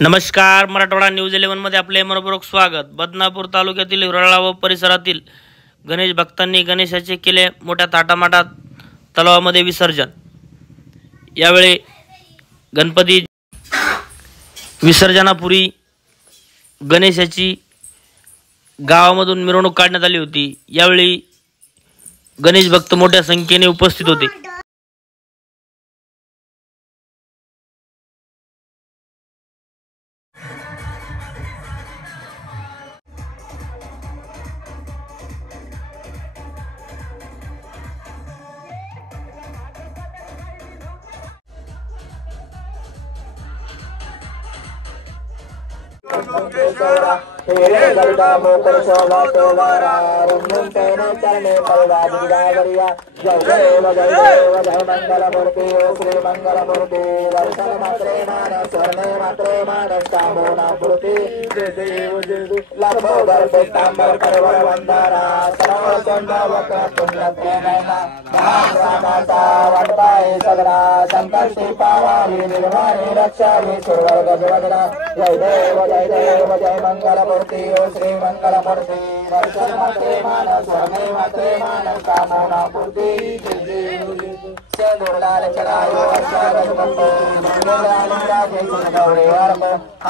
नमस्कार, मराठवाडा न्यूज 11 मध्ये आपले मनपूर्वक स्वागत। बदनापूर तालुक्यातील हिरोळा व परिसरातील गणेश भक्तांनी गणेशाचे केले मोठ्या ताटामाटात तलावामध्ये विसर्जन। यावेळी गणपती विसर्जनापूर्वी गणेशाची गावामधून मिरवणूक काढण्यात आली होती। यावेळी गणेश भक्त मोठ्या संख्येने उपस्थित होते। जय मंगलमूर्ति ओ श्री मंगलमूर्ति दर्शन मात्रे मानस स्वर्णे मात्रे मानस कामना पूर्ति सेंदूरलाल चढ़ायो अर्घ्यगणपति मंगलाल राजे सुरगौरी वर्म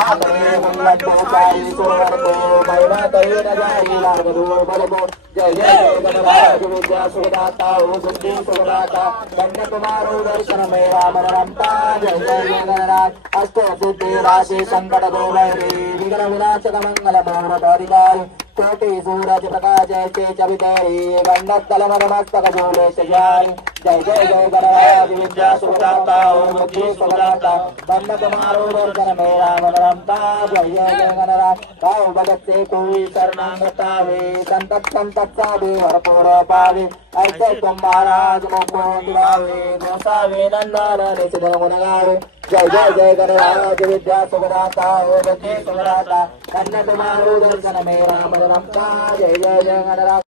आगरे मुल्लड्डू चारी सुवर को महिमा दई न जाई लाग दूर बलबो जय जय गणराज विद्या सुदाता ओ सिद्धि सुदाता गण कुमारो दर्शन मेरा मनरंता जय जय गणराज अष्ट सिद्धि राशि संकट दो भैरी विघ्न विनाशक मंगल मूर्त अधिकारी कोटि सूरज प्रकाश जैसे चवितेरी गंडस्थल मस्तक झूले सजाई जय जय जय गणराज विद्या सुदाता ओम बुद्धि सुदाता गण कुमारो दर्शन मेरा मनरंता जय जय जय गणराज भाव भगत से कोई शरणागता वे संतत संतत साधे भरपूर पावे ऐसे तुम महाराज मुको दिलावे गोसावे नंदन निशिद गुण गावे जय जय जय गणराज विद्या सुदाता ओम बुद्धि सुदाता गण कुमारो दर्शन मेरा मनरंता जय जय जय गणराज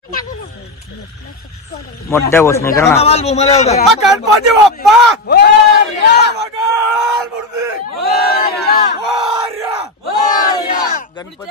मोठ्या घोषणा करा ना। गणपती बाप्पा गणपती